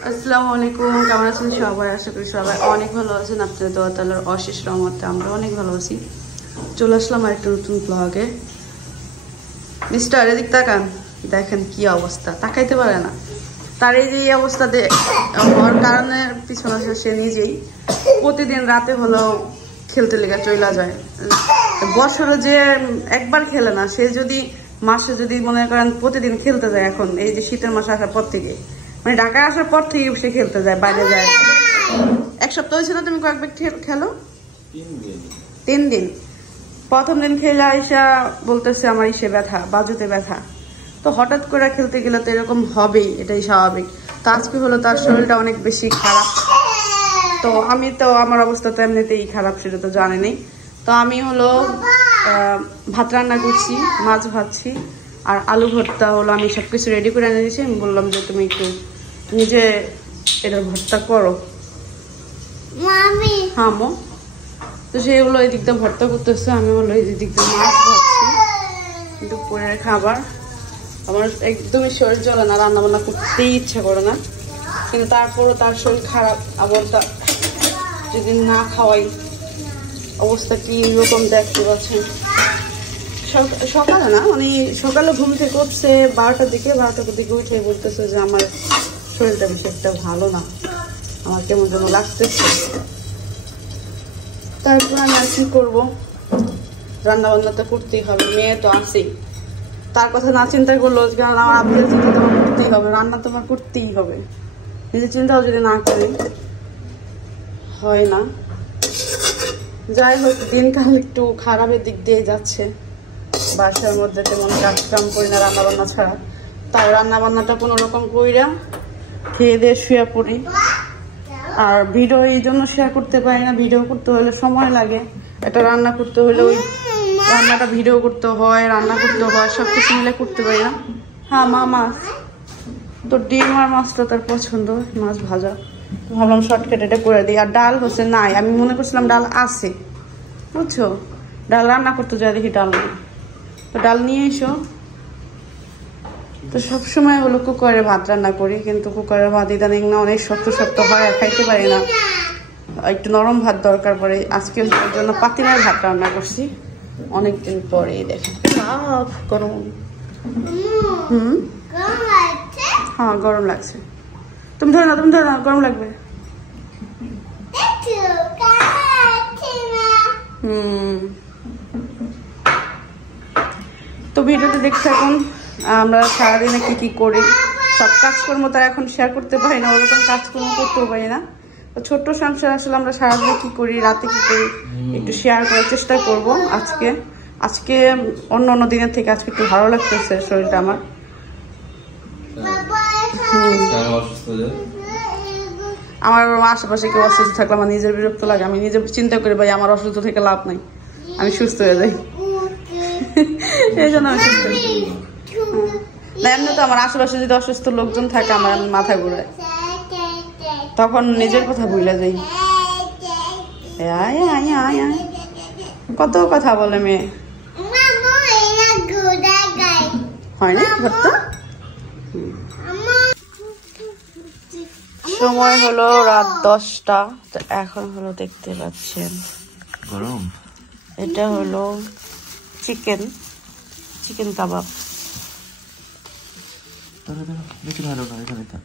আসসালামু আলাইকুম, কেমন আছেন সবাই? আশা করি সবাই অনেক ভালো আছেন। আপনাদের দোয়া তাআলার অশেষ রহমতে আমরা অনেক ভালো আছি। চলে আসলাম একটা নতুন ব্লগে। মিস্টার এদিক তাকান, দেখেন কি অবস্থা, তাকাইতে পারে না। তার এই যে অবস্থা হওয়ার কারণের পিছনে সে নিজেই প্রতিদিন রাতে হলেও খেলতে লেগে চলে যায়। বছরে যে একবার খেলে না, সে যদি মাসে যদি মনে করেন প্রতিদিন খেলতে যায়, এখন এই যে শীতের মাসে আসার পর থেকে, মানে ঢাকায় আসার পর থেকে সে খেলতে যায়, বাইরে যায়। এক সপ্তাহ হয়েছিল তুমি কয়েকবার খেলো? 3 দিন। প্রথম দিন খেলে আইসা বলতেছে আমার ইসে ব্যথা, বাজুতে ব্যথা। তো হঠাৎ করে খেলতে গেলে তো এরকম হবেই, এটাই স্বাভাবিক। তো আজকে হলো তার শরীরটা অনেক বেশি খারাপ। তো আমি তো আমার অবস্থা তো এমনিতেই খারাপ, সেটা তো জানেনই। তো আমি হলো ভাত রান্না করছি, মাছ ভাজছি, আর আলু ভর্তা হলো আমি সবকিছু রেডি করে এনে দিয়েছি। আমি বললাম যে তুমি একটু নিজে এটার ভর্তা করো। হ্যাঁ মো। তো সে হলো এই দিক দিয়ে ভর্তা করতেছে, আমি হলো এই দিক দিয়ে মাছ ভাজছি। দুপুরের খাবার আমার একদমই শরীর চলে না, রান্না বান্না করতেই ইচ্ছা করে না, কিন্তু তারপরও তার শরীর খারাপ। আবার তা যদি না খাওয়াই অবস্থা কি রকম দেখতে পাচ্ছেন। সকালে না, মানে সকালে ঘুম থেকে উঠছে 12টার দিকে উঠে বলতেছে যে আমার শরীরটা বেশি একটা ভালো না, আমার কেমন যেন লাগতেছে। তারপর আমি আর কি করবো, রান্না বান্না তো করতেই হবে, মেয়ে তো আছেই। তার কথা না চিন্তা করলো, কারণ আমার আপনাদের চিন্তা তোমার করতেই হবে, রান্না তোমার করতেই হবে। নিজের চিন্তাও যদি না করি হয় না। যাই হোক, দিনকাল একটু খারাপের দিক দিয়ে যাচ্ছে। বাসার মধ্যে তেমন কাজ কাম করি না রান্না বান্না ছাড়া। তাও রান্না বান্নাটা কোনো রকম কইরা খেয়ে দিয়ে শুয়ে পড়ি। আর ভিডিও এই জন্য শেয়ার করতে পারি না, ভিডিও করতে হলে সময় লাগে। একটা রান্না করতে হলে ওই রান্নাটা ভিডিও করতে হয়, রান্না করতে হয়, সবকিছু মিলে করতে পারি না। হ্যাঁ মা, মাছ তো ডিম আর মাছটা তার পছন্দ, মাছ ভাজা। ভাবলাম শর্টকাট এটা করে দিই। আর ডাল হচ্ছে নাই, আমি মনে করছিলাম ডাল আছে, বুঝছো। ডাল রান্না করতে যাই, দেখি ডাল নেই। তো ডাল নিয়ে এসো। তো সবসময় হলো কুকারে ভাত রান্না করি, কিন্তু কুকারের ভাত ইদানিং না অনেক শক্ত শক্ত হয়, আর খাইতে পারি না। একটু নরম ভাত দরকার পড়ে। আজকে ওর জন্য পাতিলার ভাত রান্না করছি অনেকদিন পরে। দেখেন গরম। হ্যাঁ গরম লাগছে। তুমি ধরো না, গরম লাগবে। তো ভিডিওতে দেখছি এখন আমরা সারাদিনে কি করি। সব কাজকর্ম তার এখন শেয়ার করতে পারি না, ওরকম কাজকর্ম করতেও পারি না। তো ছোট্ট সংসার আসলে আমরা সারাদিনে কি করি, রাতে কি করি একটু শেয়ার করার চেষ্টা করব আজকে অন্য দিনের থেকে আজকে একটু ভালো লাগতেছে শরীরটা আমার। আমার আশেপাশে কেউ অসুস্থ থাকলে আমার নিজের বিরক্ত লাগে। আমি নিজে চিন্তা করি ভাই আমার অসুস্থ থেকে লাভ নাই, আমি সুস্থ হয়ে যাই। এই জন্য আমি সুস্থ না। এমনি তো আমার আশেপাশে যদি অসুস্থ লোকজন থাকে আমার মাথা ঘুরায়, তখন নিজের কথা ভুলে যাই। কত কথা বলে মেয়ে, হয় না ভর্তা। সময় হলো রাত 10টা। তো এখন হলো দেখতে পাচ্ছেন গরম, এটা হলো চিকেন কাবাব। ভালো না, এখানে থাক।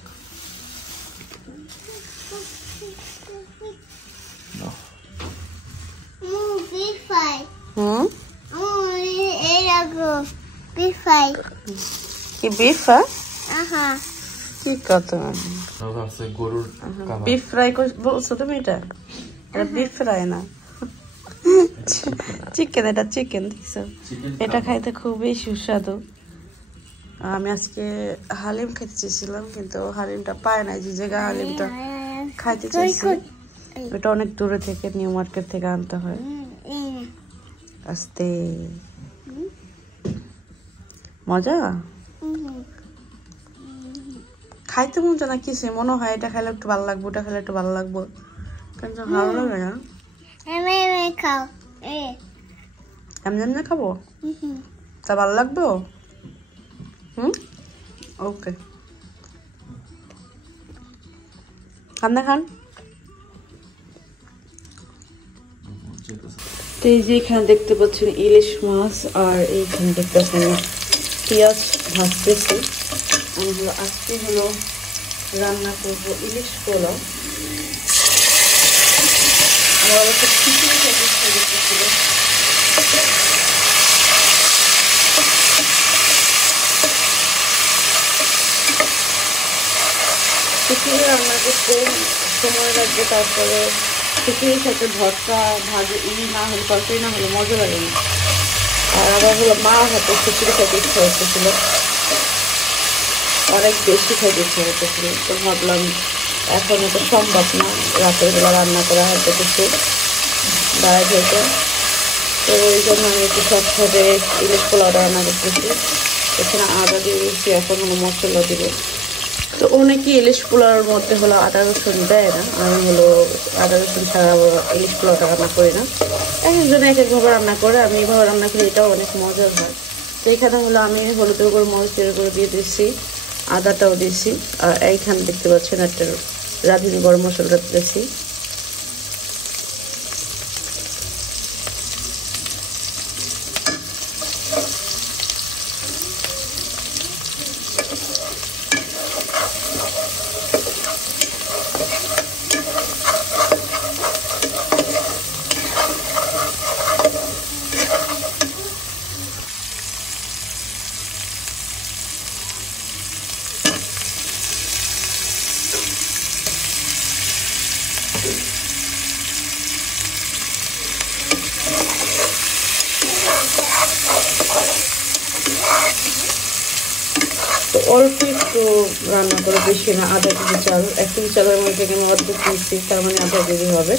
কি বিফ? কি কথা বিফ ফ্রাই বলছো তুমি? এটা বিফ ফ্রাই না, চিকেন। এটা চিকেন, দেখছো? এটা খাইতে খুবই সুস্বাদু। আমি আজকে হালিম খাইতে চেয়েছিলাম, কিন্তু হালিমটা পায় না। যে জায়গা হালিমটা খাইতে চাইছি এটা অনেক দূরে থেকে, নিউ মার্কেট থেকে আনতে হয়। আস্তে মজা, খাইতে মন না কিছু মনে হয় এটা খাইলে একটু ভালো লাগবে, ওটা খাইলে একটু ভালো লাগবো, কিন্তু ভালো লাগে না। এমনি খাবো তা ভালো লাগবে। ওকে খান না খান। তো এই যে এখানে দেখতে পাচ্ছেন ইলিশ মাছ, আর এইখানে দেখতে পাচ্ছেন পেঁয়াজ ভাজতেছি। আমি হলো আজকে হলো রান্না করবো ইলিশ পোলাও। আমার অবশ্য খিচুড়ি খেতে ইচ্ছা করতেছিল। খিচুড়ি রান্না করতে সময় লাগবে, তারপরে খিচুড়ির সাথে ভর্তা ভাজে না হলে তরকারি না হলে মজা লাগে না। আর আবার হলো মার হাতে খিচুড়ি খেতে ইচ্ছা হচ্ছিল, অনেক বেশি খেতে ইচ্ছা হচ্ছিল। তো ভাবলাম এখন এটা সম্ভব না, রাতের বেলা রান্না করা হয়তো কিছু দাঁড়ায় খেতে। তো ওই জন্য আমি একটু শর্টকাটে ইলিশ পোলাওটা রান্না করতেছি। এখানে আদা দিয়ে দিচ্ছি, এখন হলো মশলা দিব। তো অনেকে ইলিশ পোলাওর মধ্যে হলো আদা রসুন দেয় না, আমি হলো আদা রসুন ছাড়া ইলিশ পোলাওটা রান্না করি না। একজন এক একভাবে রান্না করে, আমি এইভাবে রান্না করি, এটাও অনেক মজার হয়। তো এইখানে হলো আমি হলুদের করে মরিচের করে দিয়ে দিচ্ছি, আদাটাও দিয়েছি। আর এইখানে দেখতে পাচ্ছেন একটা রাঁধুনি গরম মশলাটা দিয়েছি। তো অল্প একটু রান্না করে, বেশি না, আধা কেজি চাল, 1 কেজি চালের মধ্যে আমি অর্ধেক নিচ্ছি, তার মানে আধা কেজি হবে।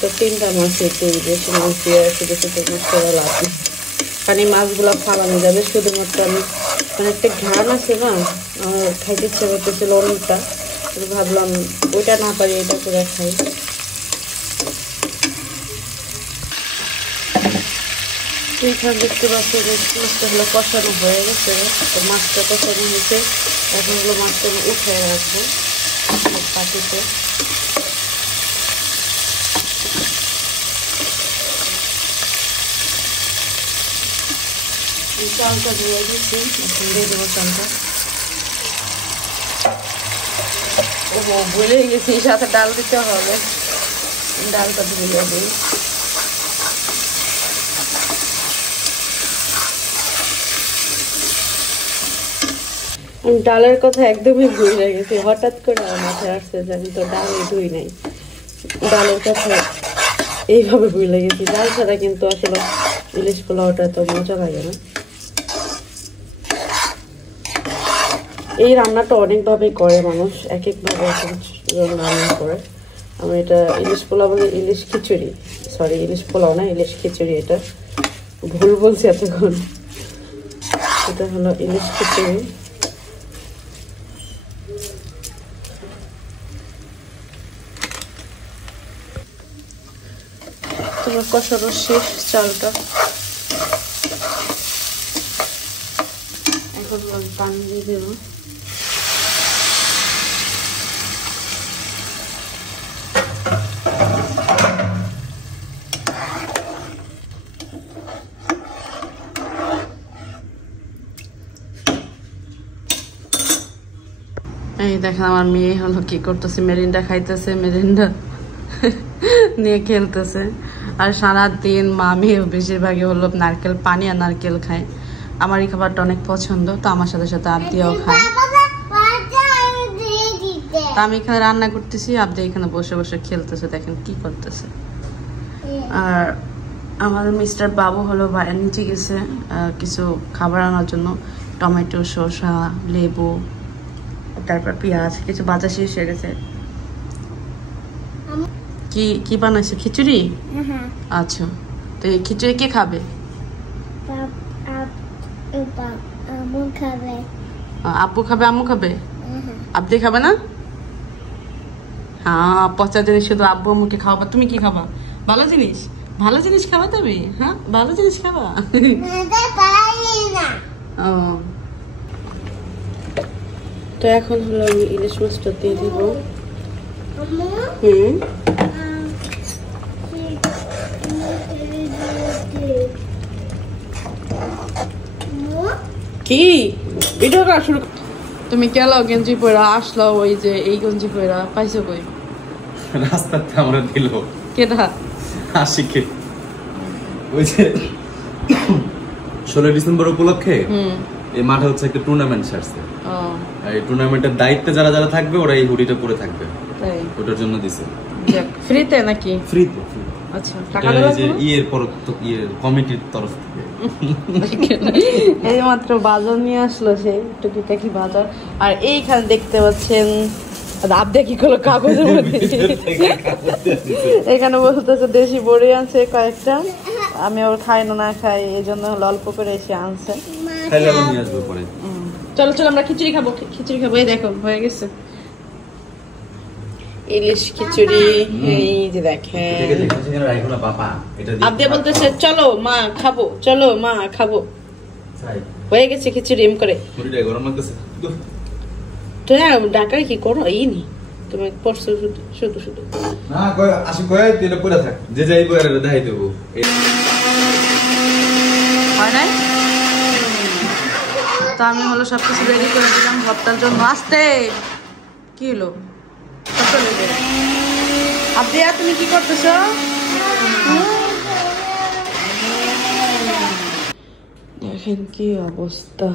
তো 3টা মাছ, একটু বেশি মাছ দিয়ে শুধু শুধু মাছ করে লাভ নেই, কারণ এই মাছগুলো ফালানো যাবে। শুধুমাত্র আমি মানে একটা ঘ্রাণ আছে না, আমার খাইতে ইচ্ছা করতেছিল অনেকটা, ভাবলাম ওইটা না পারি এটা করে খাই। এখানে দেখতে পাচ্ছি মাছটা হলো কষানো হয়ে গেছে। তো মাছটা কষানো হয়েছে, এখন হলো মাছটা উঠে রাখবো পাটিতে। চালটা ধুয়ে দিচ্ছি, এখন দিয়ে দেবো চালটা। ও ভুলে গেছি সাথে ডাল দিতে হবে, ডালটা ধুয়ে দিই। আমি ডালের কথা একদমই ভুলে গেছি, হঠাৎ করে আমার মাথায় আসছে যে আমি তো ডালে ধুই নাই। ডালের কথা এইভাবে ভুলে গেছি। ডাল ছাড়া কিন্তু আসলে ইলিশ পোলাওটা তো মজা লাগে না। এই রান্নাটা অনেকভাবেই করে মানুষ, এক একভাবে রান্না করে। আমি এটা ইলিশ পোলাও বলে ইলিশ খিচুড়ি, সরি ইলিশ পোলাও না, ইলিশ খিচুড়ি, এটা ভুল বলছি এতক্ষণ। এটা হলো ইলিশ খিচুড়ি। তোমার কষানো শেষ চালটা, এখন পানি দিয়ে দেবো। এই দেখেন আমার মেয়ে হলো কি করতেছে, মেরিন্ডা খাইতেছে, মেরিন্ডা নিয়ে খেলতেছে। আর সারাদিন মামিও বেশিরভাগই হলো নারকেল পানি আর নারকেল খায়। আমার এই খাবারটা অনেক পছন্দ, তো আমার সাথে সাথে আবদিও খায়। তা আমি এখানে রান্না করতেছি, আবদি এখানে বসে বসে খেলতেছে, দেখেন কি করতেছে। আর আমার মিস্টার বাবু হলো বাইরে নিচে গেছে কিছু খাবার আনার জন্য, টমেটো, শসা, লেবু, তারপর পেঁয়াজ, কিছু বাজার শেষ হয়ে গেছে। কি কি বানাইছে? খিচুড়ি? আচ্ছা, তো এই খিচুড়ি কে খাবে? আব্বু খাবে, আম্মু খাবে, আব্দি খাবে না? হ্যাঁ, পচা জিনিস শুধু আব্বু আম্মুকে খাওয়াবা। তুমি কি খাবা? ভালো জিনিস, ভালো জিনিস খাবা তুমি? হ্যাঁ, ভালো জিনিস খাবা। ও, তো এখন হলো আমি ইলিশ মাছটা দিয়ে দিব। কি ভিডিও করা শুরু? তুমি কেন গেঞ্জি পরা আসলো? ওই যে এই গেঞ্জি পরা পাইছো কই? রাস্তাতে আমরা দিল কেটা আশিকে ওই যে 16 ডিসেম্বর উপলক্ষে এই মাঠে হচ্ছে একটা টুর্নামেন্ট ছাড়ছে। এই টুর্নামেন্টের দায়িত্বে যারা যারা থাকবে ওরা এই হুডিটা পরে থাকবে, তাই ওটার জন্য দিছে। ফ্রিতে নাকি? ফ্রিতে। আচ্ছা, টাকা দেওয়া যে ইয়ের পর ইয়ের কমিটির তরফ থেকে এই মাত্র বাজার নিয়ে আসলো সে টুকিটাকি বাজার। আর এইখানে দেখতে পাচ্ছেন আপনি কি করলো কাগজের মধ্যে এখানে বলতেছে দেশি বড়ি আনছে কয়েকটা, আমি ওর খাই না খাই এই জন্য অল্প করে এসে আনছে। চলো চলো আমরা খিচুড়ি খাবো, খিচুড়ি খাবো। এই দেখো হয়ে গেছে ইলিশ খিচুড়ি। এই যে দেখেন আপনি বলতেছে চলো মা খাবো, চলো মা খাবো। হয়ে গেছে খিচুড়ি এম করে। ডাকার কি করো? এই নি তুমি পড়ছো শুধু শুধু না কই আসি কই তুই পড়ে থাক, যে যাইবো এর দেখাই দেব। হয় নাই তো আমি হলো সবকিছু রেডি করে দিলাম ভর্তার জন্য। আসতে কি হলো? আব্দিয়া তুমি কি করতেছো? দেখেন কি অবস্থা।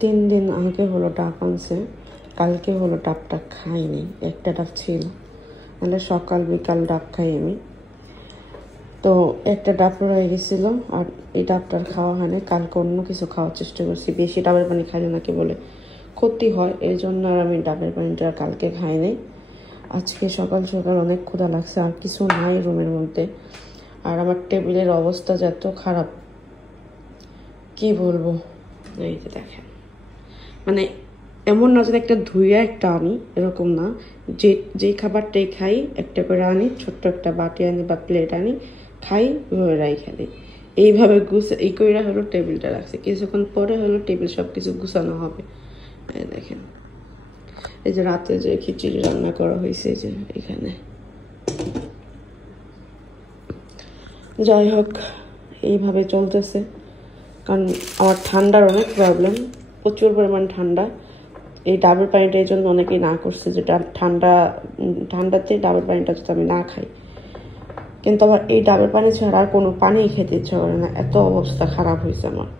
3 দিন আগে হলো ডাব আনছে, কালকে হলো ডাবটা খাইনি, একটা ডাব ছিল, মানে সকাল বিকাল ডাব খাই আমি। তো একটা ডাব রয়ে গেছিলো আর এই ডাবটার খাওয়া হয়নি। কালকে অন্য কিছু খাওয়ার চেষ্টা করছি, বেশি ডাবের পানি খাইলে নাকি বলে ক্ষতি হয়, এই জন্য আর আমি ডাবের পানিটা কালকে খাইনি। আজকে সকাল সকাল অনেক ক্ষুধা লাগছে, আর কিছু নাই রুমের মধ্যে। আর আমার টেবিলের অবস্থা যত খারাপ কি বলবো। এই যে দেখেন, মানে এমন না যে একটা ধুইয়া একটা আনি, এরকম না, যেই খাবারটাই খাই একটা করে আনি, ছোট্ট একটা বাটি আনি বা প্লেট আনি, খাই ওইভাবে রাইখা দিই। এইভাবে এই কইরা হলো টেবিলটা রাখছে, কিছুক্ষণ পরে হলো টেবিল সব কিছু গুছানো হবে। দেখেন এই যে রাতে যে খিচুড়ি রান্না করা হয়েছে যে এখানে। যাই হোক এইভাবে চলতেছে, কারণ আমার ঠান্ডার অনেক প্রবলেম, প্রচুর পরিমাণ ঠান্ডা। এই ডাবের পানিটা এই জন্য অনেকেই না করছে যে ঠান্ডাতে ডাবের পানিটা যদি আমি না খাই, কিন্তু আবার এই ডাবের পানি ছাড়া আর কোনো পানিই খেতে ইচ্ছা করে না, এত অবস্থা খারাপ হয়েছে আমার।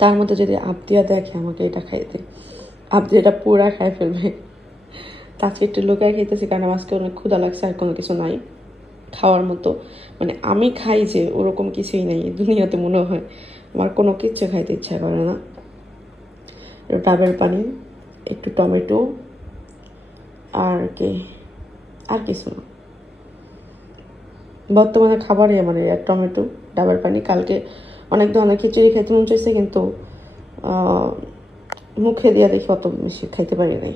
তার মধ্যে যদি আবদিয়া দেখে আমাকে এটা খাইতে, আবদিয়া এটা পুরা খাই ফেলবে। তাকে একটু লুকায় খাইতেছি, কারণ আজকে অনেক ক্ষুধা লাগছে, আর কোনো কিছু নাই খাওয়ার মতো। মানে আমি খাই যে ওরকম কিছুই নেই দুনিয়াতে, মনে হয় আমার কোনো কিচ্ছু খাইতে ইচ্ছা করে না। ডাবের পানি, একটু টমেটো, আর কিছু না। বর্তমানে খাবারই আমার টমেটো, ডাবের পানি। কালকে অনেক ধরনের খিচুড়ি খেতে মন চাইছে, কিন্তু মুখে দিয়ে দেখি অত বেশি খাইতে পারি নাই।